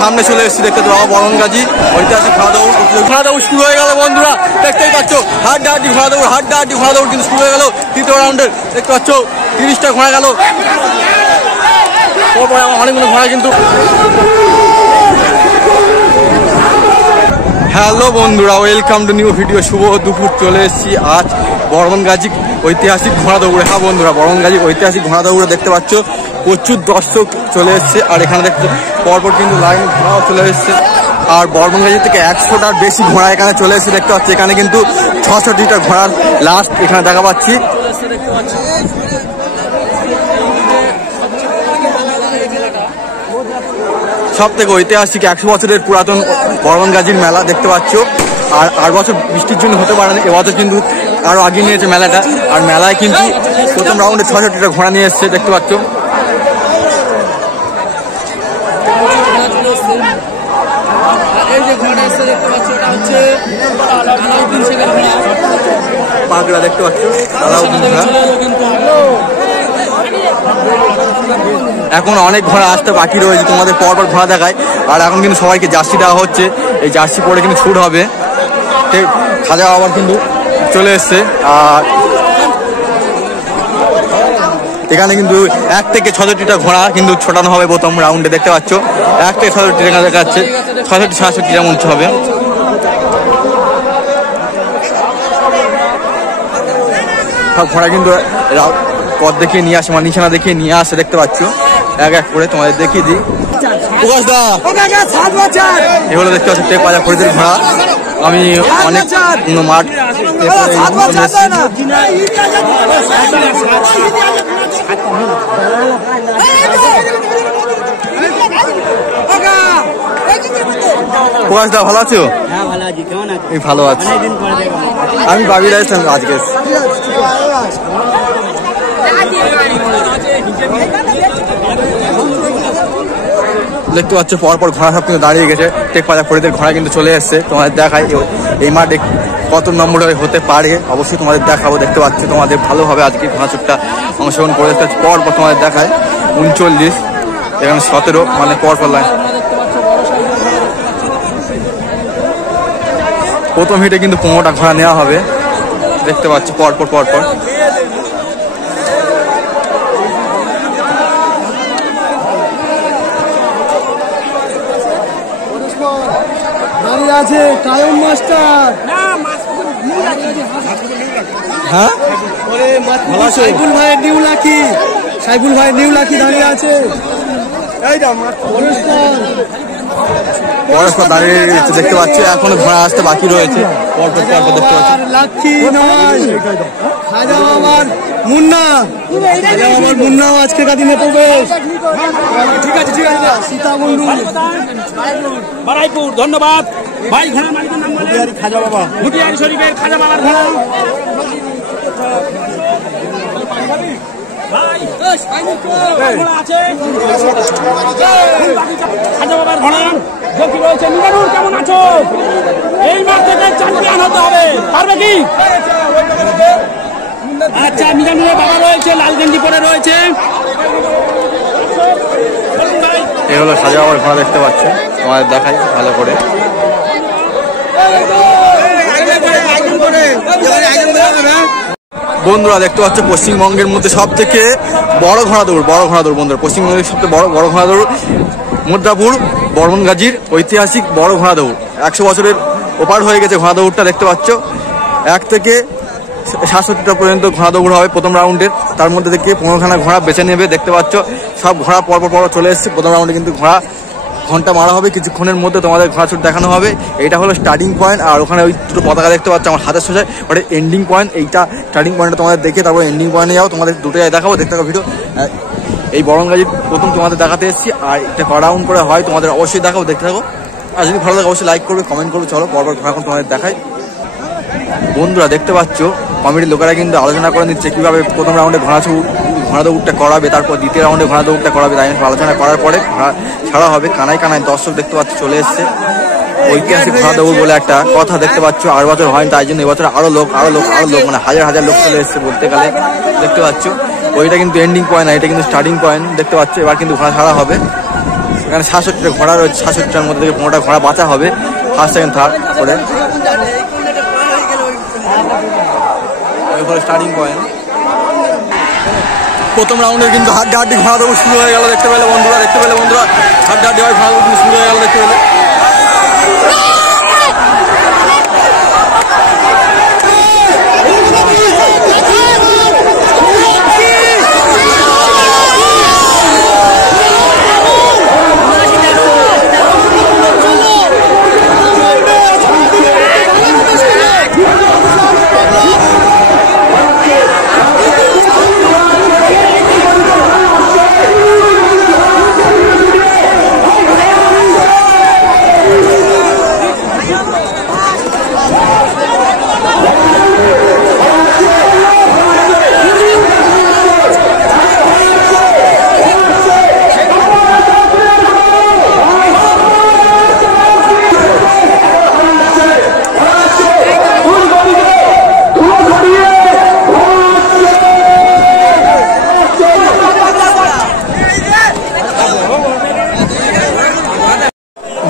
সামনে চলে এসেছি দেখতে পাবো বরঙ্গাজি ঐতিহাসিক ঘোড়া দৌড়। ঘোড়া দৌড় শুরু হয়ে গেল বন্ধুরা, দেখতেই পাচ্ছ হাড্ডাহাড্ডি ঘোড়া দৌড়, হাড্ডাহাড্ডি ঘোড়া দৌড় কিন্তু শুরু হয়ে গেল তৃতীয় রাউন্ডের। দেখতে পাচ্ছ 30টা ঘোড়া গেল, অনেকগুলো ঘোড়া কিন্তু। হ্যালো বন্ধুরা, ওয়েলকাম টু নিউ ভিডিও। শুভ দুপুর, চলে এসেছি আজ বরঙ্গাজি ঐতিহাসিক ঘোড়া দৌড়ে। হ্যাঁ বন্ধুরা, বরঙ্গাজি ঐতিহাসিক ঘোড়া দৌড়ে দেখতে পাচ্ছ প্রচুর দর্শক চলে এসছে। আর এখানে দেখতে পরপর কিন্তু লাইন ঘোড়াও চলে এসছে। আর বরঙ্গাজি থেকে 100টার বেশি ঘোড়া এখানে চলে এসেছে দেখতে পাচ্ছি। এখানে কিন্তু 66টা ঘোড়ার লাস্ট এখানে দেখা পাচ্ছি। সব থেকে ঐতিহাসিক 100 বছরের পুরাতন বরঙ্গাজির মেলা দেখতে পাচ্ছ। আর 8 বছর বৃষ্টির জন্য হতে পারে না, এবছর কিন্তু আরো আগে নিয়েছে মেলাটা। আর মেলায় কিন্তু প্রথম রাউন্ডে 66টা ঘোড়া নিয়ে এসছে দেখতে পাচ্ছ। পাগড়া দেখতে পাচ্ছ, এখন অনেক ঘোড়া আসতে বাকি রয়েছে, তোমাদের পরপর ঘোড়া দেখায়। আর এখন কিন্তু সবাইকে জার্সি দেওয়া হচ্ছে, এই জার্সি পরে কিন্তু শুট হবে। খাজা আবার কিন্তু চলে এসছে। আর এখানে কিন্তু 1 থেকে 66টা ঘোড়া কিন্তু ছোটানো হবে প্রথম রাউন্ডে দেখতে পাচ্ছ। 1 থেকে 66 দেখা যাচ্ছে, 66 67 যেমন হবে। সব ঘোড়া কিন্তু পথ দেখিয়ে নিয়ে আসে, মানে নিশানা দেখিয়ে নিয়ে আসে দেখতে পাচ্ছ। এক এক করে তোমাদের দেখিয়ে দিই। এ হলো দেখতে পাচ্ছ টেপ বাজার ফরিদের ঘোড়া। আমি অনেক মাঠ প্রকাশ দা, ভালো আছো? ভালো আছি, আমি বাবির আসলাম আজকে। দেখতে পাচ্ছ পরপর ঘোড়া সব কিন্তু দাঁড়িয়ে গেছে। টেক পাজা ফরিদের ঘোড়া কিন্তু চলে এসছে, তোমাদের দেখাই এই মাঠে কত নম্বর হতে পারে অবশ্যই তোমাদের দেখাবো। দেখতে পাচ্ছ তোমাদের ভালো হবে আজকে ঘোড়া ছুটটা অংশগ্রহণ করে। পরপর তোমাদের দেখায় 39, এখানে 17, মানে পরপর লাইন। প্রথম হিটে কিন্তু 15টা ঘোড়া নেওয়া হবে দেখতে পাচ্ছ পরপর পরপর। আছে কায়ম মাস্টার, হ্যাঁ সাইফুল ভাইয়ের নিউ লাকি, সাইফুল ভাইয়ের নিউ লাকি দাঁড়িয়ে আছে। পরস্পর দাঁড়িয়ে দেখতে পাচ্ছি, এখনো ঘোড়া আসতে বাকি রয়েছে পরপর পরপর দেখতে পাচ্ছি। লাকি নয়, খাজা বাবার মুন্না, খাজা বাবার মুন্নাও আজকে দিনে প্রবেশ। ঠিক আছে ঠিক আছে, সীতাবন্ধু বারাইপুর, ধন্যবাদ ভাই। ঘোড়া মালিকের নাম বলেন? খাজা বাবা, হুটিয়ারি শরীফের খাজা বাবার ঘোড়া। খাজা বাবার ঘোড়া দেখি রয়েছে। মিজানুর, কেমন আছো? এই মাঠ থেকে চ্যাম্পিয়ন হতে হবে, পারবে কি? আচ্ছা, মিজানুরের বাবা রয়েছে, লাল গেঞ্জি পরে রয়েছে। এই হলো খাজা বাবার ঘোড়া দেখতে পাচ্ছ, তোমাদের দেখাই ভালো করে। বন্ধুরা দেখতে পাচ্ছ পশ্চিমবঙ্গের মধ্যে সব থেকে বড় ঘোড়া দৌড়, বন্ধুরা পশ্চিমবঙ্গের সবচেয়ে বড় ঘোড়া দৌড় মুদ্রাপুর বরঙ্গাজির ঐতিহাসিক বড় ঘোড়া দৌড়। 100 বছরের ওপার হয়ে গেছে ঘোড়া দৌড়টা দেখতে পাচ্ছ। 1 থেকে 67টা পর্যন্ত ঘোড়া দৌড় হবে প্রথম রাউন্ডের। তার মধ্যে থেকে 15খানা ঘোড়া বেছে নেবে দেখতে পাচ্ছ। সব ঘোড়া পরপর চলে এসছে। প্রথম রাউন্ডে কিন্তু ঘন্টা মারা হবে, কিছুক্ষণের মধ্যে তোমাদের ঘোড়া ছুট দেখানো হবে। এইটা হলো স্টার্টিং পয়েন্ট। আর ওখানে ওই দুটো পতাকা দেখতে পাচ্ছ আমার হাতের সোজায়, ওটা এন্ডিং পয়েন্ট। এইটা স্টার্টিং পয়েন্টটা তোমাদের দেখে তারপর এন্ডিং পয়েন্টে যাও, তোমাদের দুটোই দেখাবো, দেখতে থাকো ভিডিও। এই বরঙ্গাজির প্রথম তোমাদের দেখাতে এসেছি। আর এটা ক রাউন্ড করে হয় তোমাদের অবশ্যই দেখাবো, দেখতে থাকো। আর যদি ভালো লাগে অবশ্যই লাইক করবে, কমেন্ট করবে। চলো পরপর ঘোড়া এখন তোমাদের দেখাই। বন্ধুরা দেখতে পাচ্ছ কমিটির লোকেরা কিন্তু আলোচনা করে নিচ্ছে কীভাবে প্রথম রাউন্ডে ঘোড়া দৌড়টা করাবে, তারপর দ্বিতীয় রাউন্ডে ঘোড়া দৌড়টা করাবে। তাই আলোচনা করার পরে ঘোড়া ছাড়া হবে। কানায় কানায় দর্শক দেখতে পাচ্ছ চলে এসছে। ঐতিহাসিক ঘোড়া দৌড় বলে একটা কথা দেখতে পাচ্ছ, 8 বছর হয়নি, তাই জন্য এবছর আরো লোক মানে হাজার লোক চলে এসছে বলতে গেলে দেখতে পাচ্ছ। ওইটা কিন্তু এন্ডিং পয়েন্ট না, এটা কিন্তু স্টার্টিং পয়েন্ট দেখতে পাচ্ছ। এবার কিন্তু ঘোড়া ছাড়া হবে। এখানে 67টা ঘোড়া রয়েছে, 67টার মধ্যে থেকে 15টা ঘোড়া বাঁচা হবে ফার্স্ট সেকেন্ড থার্ড করে। স্টার্টিং পয়েন্ট প্রথম রাউন্ডে কিন্তু হাড্ডাহাড্ডি ঘোড়া দৌড় শুরু হয়ে গেল দেখতে পেলে বন্ধুরা, হাড্ডাহাড্ডি ঘোড়া দৌড় শুরু হয়ে গেল দেখতে পেলে।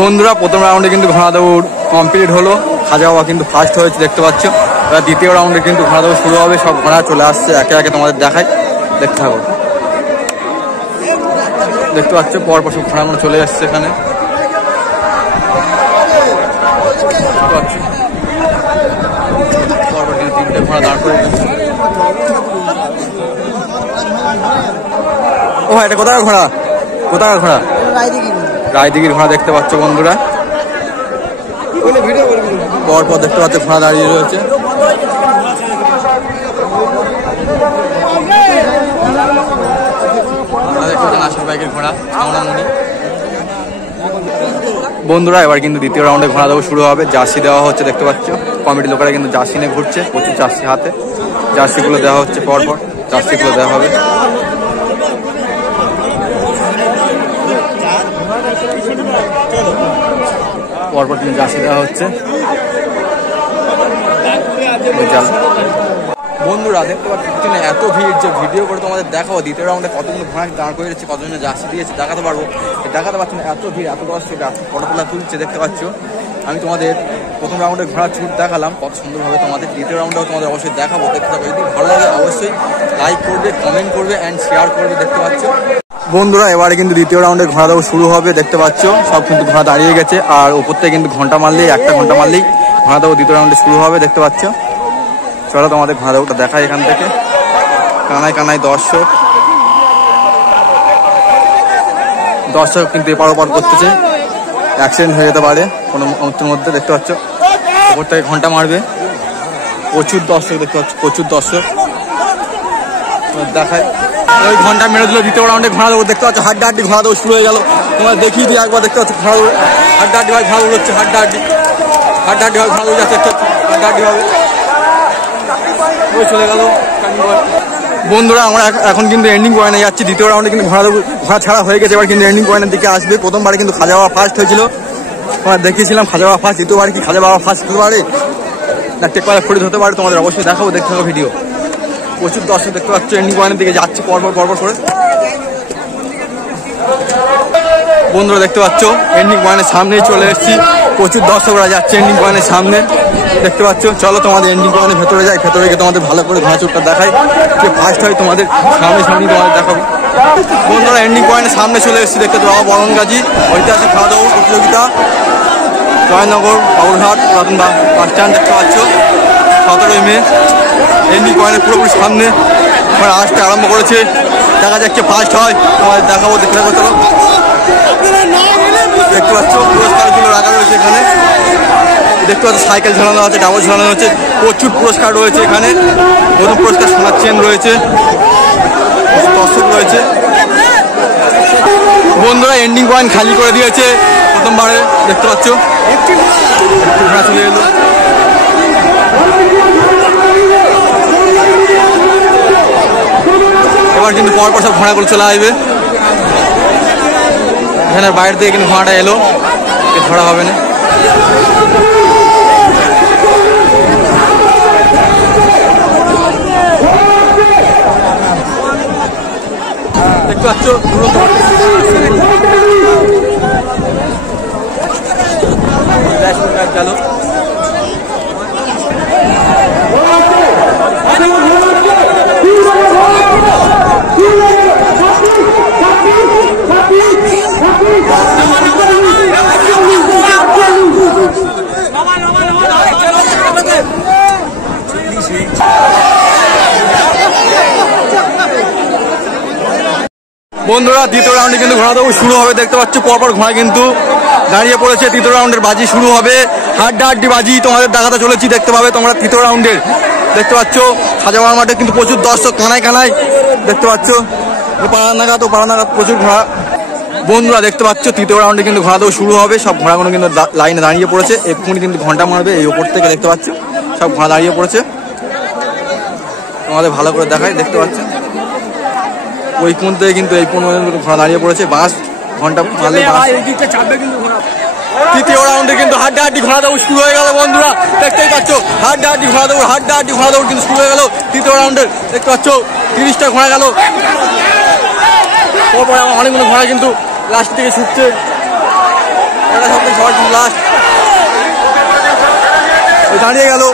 বন্ধুরা প্রথম রাউন্ডে কিন্তু ঘোড়া দৌড় কমপ্লিট হলো, খাজা বাবা কিন্তু ফার্স্ট হয়েছে দেখতে পাচ্ছ। এবার দ্বিতীয় রাউন্ডে কিন্তু ঘোড়া দৌড় শুরু হবে, সব ঘোড়া চলে আসছে একে একে, তোমাদের দেখাই, দেখতে থাকো। দেখতে পাচ্ছ পরপর সব ঘোড়াগুলো চলে আসছে এখানে, পরপর কিন্তু 3টে ঘোড়া দাঁড় করে। ও এটা কোথাকার ঘোড়া, কোথাকার ঘোড়া? রায়দিঘির ঘোড়া দেখতে পাচ্ছ বন্ধুরা, পরপর দেখতে পাচ্ছ ঘোড়া দাঁড়িয়ে রয়েছে। বন্ধুরা এবার কিন্তু দ্বিতীয় রাউন্ডে ঘোড়া দৌড় শুরু হবে, জার্সি দেওয়া হচ্ছে দেখতে পাচ্ছ। কমিটির লোকেরা কিন্তু জার্সি নিয়ে ঘুরছে, প্রচুর জার্সি হাতে, জার্সিগুলো দেওয়া হচ্ছে, পরপর জার্সিগুলো দেওয়া হবে। পরপর কিন্তু জার্সি দেওয়া হচ্ছে। বন্ধুরা দেখতে পাচ্ছি এত ভিড় যে ভিডিও করে তোমাদের দেখাবো দ্বিতীয় রাউন্ডে কতগুলো ঘোড়া দাঁড় করে দিচ্ছে, কতজনে জার্সি দিয়েছে দেখাতে পারবো, দেখাতে পারছি না, এত ভিড়, এত দর্শক, এত ফটো তোলা তুলছে দেখতে পাচ্ছ। আমি তোমাদের প্রথম রাউন্ডে ঘোড়ার ছুট দেখালাম কত সুন্দরভাবে, তোমাদের দ্বিতীয় রাউন্ডেও তোমাদের অবশ্যই দেখাবো, দেখতে থাকো। যদি ভালো লাগে অবশ্যই লাইক করবে, কমেন্ট করবে অ্যান্ড শেয়ার করবে দেখতে পাচ্ছ। বন্ধুরা এবারে কিন্তু দ্বিতীয় রাউন্ডে ঘোড়া দৌড় শুরু হবে দেখতে পাচ্ছ, সব কিন্তু ঘোড়া দাঁড়িয়ে গেছে, আর উপর থেকে কিন্তু ঘন্টা মারলেই, একটা ঘন্টা মারলেই ঘোড়া দৌড় দ্বিতীয় রাউন্ডে শুরু হবে দেখতে পাচ্ছ। চলো তোমাদের ঘোড়া দৌড়টা দেখাই এখান থেকে, কানায় কানায় দর্শক কিন্তু এপার ওপার করতেছে, অ্যাক্সিডেন্ট হয়ে যেতে পারে কোনো মুহূর্তের মধ্যে দেখতে পাচ্ছ। উপর থেকে ঘন্টা মারবে, প্রচুর দর্শক দেখতে পাচ্ছ, প্রচুর দর্শক দেখায়। ওই ঘন্টা মেরে দিল দ্বিতীয় রাউন্ডে ঘোড়া দৌড় দেখতে পাচ্ছ, হাড্ডাহাড্ডি ঘোড়া দৌড় শুরু হয়ে গেল। তোমার দেখিয়ে দিই একবার দেখতে পাচ্ছ ঘোড়া দৌড়, হাড্ডাহাড্ডি ভাই ঘোড়া দৌড় হচ্ছে, হাড্ডাহাড্ডি ভাই ঘোড়া দৌড় যাচ্ছে, হাড্ডাহাড্ডি হবে, ওই চলে গেল। বন্ধুরা আমরা এখন কিন্তু এন্ডিং পয়েন্টে যাচ্ছি, দ্বিতীয় রাউন্ডে কিন্তু ঘোড়া ছাড়া হয়ে গেছে, এবার কিন্তু এন্ডিং পয়েন্টের দিকে আসবে। প্রথমবারে কিন্তু খাজা বাবা ফার্স্ট হয়েছিল, তোমার দেখিয়েছিলাম খাজা বাবা ফার্স্ট, দ্বিতীয়বার কি খাজা বাবা ফার্স্ট হতে পারে না টেকপাড়া ফরিদ হতে পারে, তোমাদের অবশ্যই দেখাবো, দেখতে থাকো ভিডিও। প্রচুর দর্শক দেখতে পাচ্ছ এন্ডিং পয়েন্টের দিকে যাচ্ছে পরপর করে। বন্ধুরা দেখতে পাচ্ছ এন্ডিং পয়েন্টের সামনেই চলে এসেছি, প্রচুর দর্শকরা যাচ্ছে এন্ডিং পয়েন্টের সামনে দেখতে পাচ্ছ। চলো তোমাদের এন্ডিং পয়েন্টের ভেতরে যাই, ভেতরে গিয়ে তোমাদের ভালো করে ঘোড়া চুটটা দেখাই, যে ফার্স্ট হয় তোমাদের সামনে তোমাদের দেখাবো। বন্ধুরা এন্ডিং পয়েন্টের সামনে চলে এসেছি দেখতে পাবো, বরণগাজী ঐতিহাসিক ঘোড়া দৌড় প্রতিযোগিতা, জয়নগর বাবুরহাট পুরাতন বাস স্ট্যান্ড দেখতে পাচ্ছ। 17 মে এন্ডিং পয়েন্টের পুরোপুরি সামনে আমার আসতে আরম্ভ করেছে, দেখা যাচ্ছে ফার্স্ট হয় তোমাদের দেখাবো, দেখতে থাকো। চলো দেখতে পাচ্ছ পুরস্কারগুলো রাখা রয়েছে এখানে, দেখতে পাচ্ছ সাইকেল ঝোলানো আছে, ডাবল ঝোলানো হচ্ছে, প্রচুর পুরস্কার রয়েছে এখানে। প্রথম পুরস্কার সোনার চেন রয়েছে, দর্শক রয়েছে। বন্ধুরা এন্ডিং পয়েন্ট খালি করে দিয়েছে প্রথমবারে দেখতে পাচ্ছ, ঘোড়া চলে এলো। এবার কিন্তু পরপর সব ঘোড়াগুলো চলে আসবে, এখানে বাইরে থেকে কিন্তু ঘোড়াটা এলো, ধরা হবে না। দেখতে পাচ্ছ বন্ধুরা দ্বিতীয় রাউন্ডে কিন্তু ঘোড়া দৌড় শুরু হবে, দেখতে পাচ্ছ পরপর ঘোড়া কিন্তু দাঁড়িয়ে পড়েছে। তৃতীয় রাউন্ডের বাজি শুরু হবে, হাড্ডাহাড্ডি বাজি তোমাদের দেখাতে চলেছি, দেখতে পাবে তোমরা তৃতীয় রাউন্ডের। দেখতে পাচ্ছ সাজাবার মাঠে কিন্তু প্রচুর দর্শক কানায় কানায়, দেখতে পাচ্ছ পাড়া নাগাদ প্রচুর ঘোড়া। বন্ধুরা দেখতে পাচ্ছ তৃতীয় রাউন্ডে কিন্তু ঘোড়া দৌড় শুরু হবে, সব ঘোড়াগুলো কিন্তু লাইনে দাঁড়িয়ে পড়েছে, এক্ষুনি কিন্তু ঘন্টা মারবে। এই ওপর থেকে দেখতে পাচ্ছ সব ঘোড়া দাঁড়িয়ে পড়েছে, তোমাদের ভালো করে দেখায়, দেখতে পাচ্ছ ওই কোণ থেকে কিন্তু এই কোণ ঘোড়া দাঁড়িয়ে পড়েছে। বাস ঘন্টা মারলে তৃতীয় রাউন্ডে কিন্তু হাড্ডাহাড্ডি ঘোড়া দৌড় শুরু হয়ে গেল। বন্ধুরা দেখতেই পাচ্ছ হাড্ডাহাড্ডি ঘোড়া দৌড় কিন্তু শুরু হয়ে গেল তৃতীয় রাউন্ডের। দেখতে পাচ্ছ 30টা ঘোড়া গেল, তারপরে অনেকগুলো ঘোড়া কিন্তু লাস্ট থেকে ছুটছে, এটা সবথেকে সবার কিন্তু লাস্ট দাঁড়িয়ে গেল।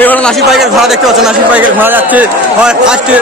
এই হলো নাসির বাইকের ঘোড়া, দেখতে পাচ্ছ নাসির বাইকের ঘোড়া যাচ্ছে, হয় ফার্স্টে